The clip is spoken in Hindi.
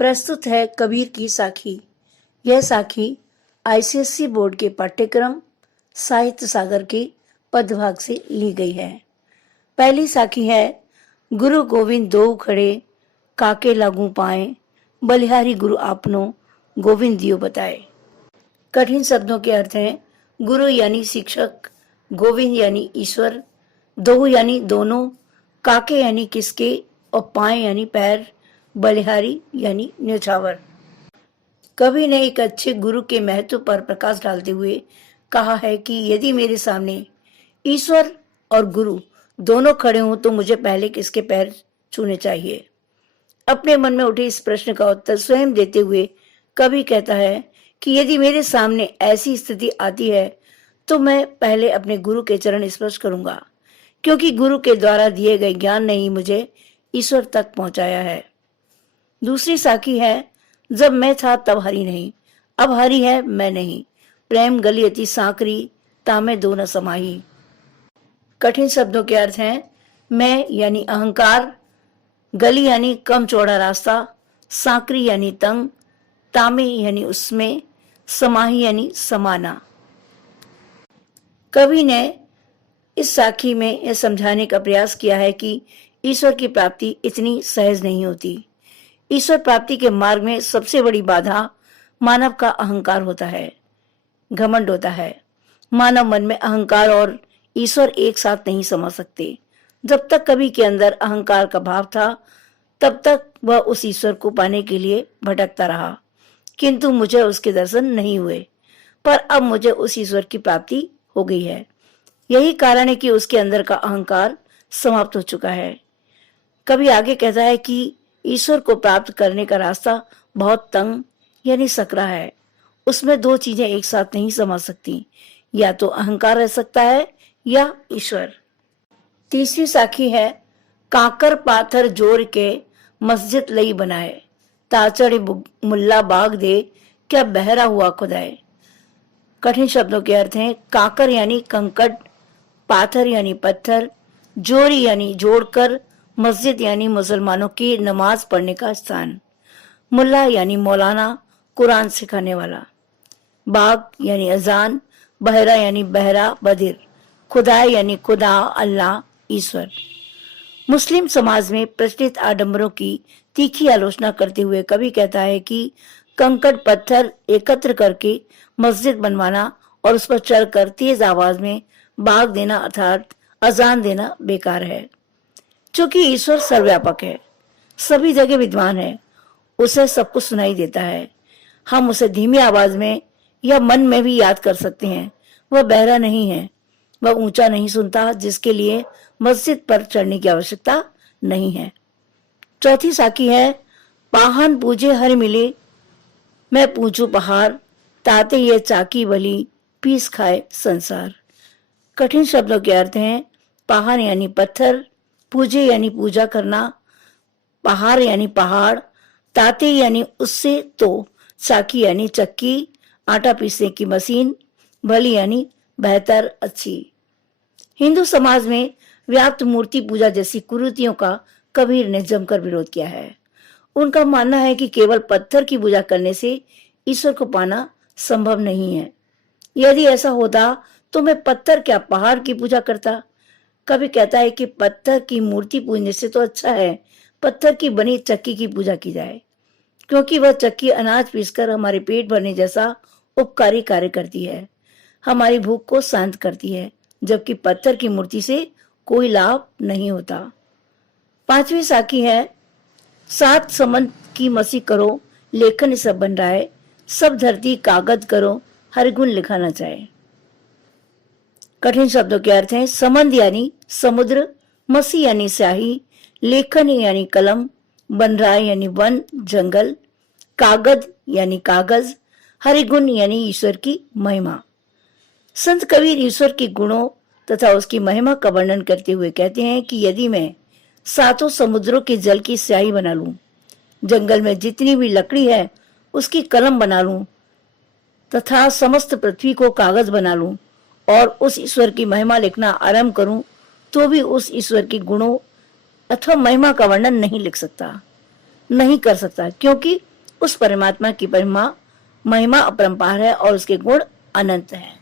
प्रस्तुत है कबीर की साखी। यह साखी आईसीएसई बोर्ड के पाठ्यक्रम साहित्य सागर के पदभाग से ली गई है। पहली साखी है, गुरु गोविंद दो खड़े काके लागू पाए, बलिहारी गुरु आपनो गोविंद दियो बताए। कठिन शब्दों के अर्थ हैं, गुरु यानी शिक्षक, गोविंद यानी ईश्वर, दो यानी दोनों, काके यानी किसके और पाए यानी पैर, बलिहारी यानी न्यौछावर। कवि ने एक अच्छे गुरु के महत्व पर प्रकाश डालते हुए कहा है कि यदि मेरे सामने ईश्वर और गुरु दोनों खड़े हों तो मुझे पहले किसके पैर छूने चाहिए। अपने मन में उठे इस प्रश्न का उत्तर स्वयं देते हुए कवि कहता है कि यदि मेरे सामने ऐसी स्थिति आती है तो मैं पहले अपने गुरु के चरण स्पर्श करूंगा, क्योंकि गुरु के द्वारा दिए गए ज्ञान ने ही मुझे ईश्वर तक पहुंचाया है। दूसरी साखी है, जब मैं था तब हरि नहीं, अब हरि है मैं नहीं, प्रेम गली अति सांकरी, तामे दो न समाही। कठिन शब्दों के अर्थ हैं, मैं यानी अहंकार, गली यानी कम चौड़ा रास्ता, सांकरी यानी तंग, तामे यानी उसमें, समाही यानी समाना। कवि ने इस साखी में यह समझाने का प्रयास किया है कि ईश्वर की प्राप्ति इतनी सहज नहीं होती। ईश्वर प्राप्ति के मार्ग में सबसे बड़ी बाधा मानव का अहंकार होता है, घमंड होता है। मानव मन में अहंकार और ईश्वर एक साथ नहीं समा सकते। जब तक कवि के अंदर अहंकार का भाव था तब तक वह उस ईश्वर को पाने के लिए भटकता रहा, किंतु मुझे उसके दर्शन नहीं हुए। पर अब मुझे उस ईश्वर की प्राप्ति हो गई है। यही कारण है कि उसके अंदर का अहंकार समाप्त हो चुका है। कवि आगे कहता है कि ईश्वर को प्राप्त करने का रास्ता बहुत तंग यानी सकरा है। उसमें दो चीजें एक साथ नहीं समा सकती, या तो अहंकार रह सकता है या ईश्वर। तीसरी साखी है, काकर पाथर जोड़ के मस्जिद लई बनाए, ताचड़े मुल्ला बाग दे क्या बहरा हुआ खुदाए। कठिन शब्दों के अर्थ हैं, काकर यानी कंकड़, पाथर यानी पत्थर, जोड़ी यानी जोड़कर, मस्जिद यानी मुसलमानों की नमाज पढ़ने का स्थान, मुल्ला यानी मौलाना कुरान सिखाने वाला, बाग यानी अजान, बहरा यानी बहरा बधिर, खुदा यानी खुदा अल्लाह ईश्वर। मुस्लिम समाज में प्रचलित आडंबरों की तीखी आलोचना करते हुए कवि कहता है कि कंकड़ पत्थर एकत्र करके मस्जिद बनवाना और उस पर चढ़कर तेज आवाज में बाग देना अर्थात अजान देना बेकार है। क्योंकि ईश्वर सर्वव्यापक है, सभी जगह विद्वान है, उसे सब कुछ सुनाई देता है। हम उसे धीमी आवाज में या मन में भी याद कर सकते हैं। वह बहरा नहीं है, वह ऊंचा नहीं सुनता, जिसके लिए मस्जिद पर चढ़ने की आवश्यकता नहीं है। चौथी साखी है, पाहन पूजे हर मिले, मैं पूछू पहाड़, ताते ये चाकी बली, पीस खाए संसार। कठिन शब्दों के अर्थ हैं, पाहन यानी पत्थर, पूजे यानी पूजा करना, पहाड़ यानी पहाड़, ताते यानी उससे तो, चाकी यानी चक्की, आटा पीसने की मशीन, भली यानी बेहतर अच्छी। हिंदू समाज में व्याप्त मूर्ति पूजा जैसी कुरीतियों का कबीर ने जमकर विरोध किया है। उनका मानना है कि केवल पत्थर की पूजा करने से ईश्वर को पाना संभव नहीं है। यदि ऐसा होता तो मैं पत्थर क्या पहाड़ की पूजा करता। कवि कहता है कि पत्थर की मूर्ति पूजने से तो अच्छा है पत्थर की बनी चक्की की पूजा की जाए, क्योंकि वह चक्की अनाज पीसकर हमारे पेट भरने जैसा उपकारी कार्य करती है, हमारी भूख को शांत करती है, जबकि पत्थर की मूर्ति से कोई लाभ नहीं होता। पांचवी साखी है, सात समंत की मसी करो, लेखन सब बन रहा है, सब धरती कागज करो, हर गुण लिखा न चाहे। कठिन शब्दों के अर्थ हैं, समंद यानी समुद्र, मसी यानी स्याही, लेखन यानी कलम, बन रहा यानी वन जंगल, कागज यानी कागज, हरिगुण यानी ईश्वर की महिमा। संत कबीर ईश्वर के गुणों तथा उसकी महिमा का वर्णन करते हुए कहते हैं कि यदि मैं सातों समुद्रों के जल की स्याही बना लूं, जंगल में जितनी भी लकड़ी है उसकी कलम बना लूं तथा समस्त पृथ्वी को कागज बना लूं और उस ईश्वर की महिमा लिखना आरंभ करूं, तो भी उस ईश्वर के गुणों अथवा महिमा का वर्णन नहीं लिख सकता, नहीं कर सकता, क्योंकि उस परमात्मा की महिमा अपरंपार है और उसके गुण अनंत हैं।